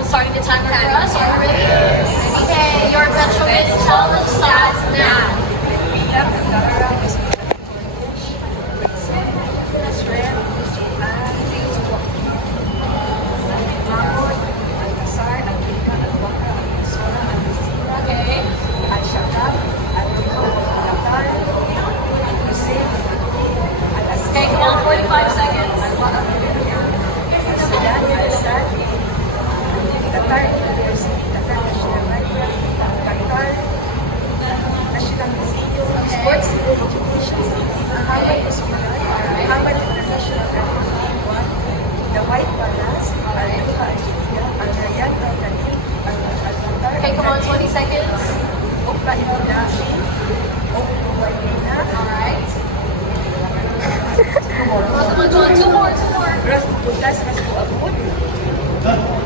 someone starting the timer for us? Are you ready? Okay, your Retromix challenge starts now. Okay. Okay, come on, 45 seconds. Sports Education Harvard Hospital, Harvard International Academy 1, the White Palace, Al-Duha Al-Judiyah, Al-Rayyan Al-Talim, Al-Qatar, Okay, come on, 20 seconds. Ukra Ibn-Nasi, Ukra Alright. Come on, two more. Ras Tugas Ras Tuabud,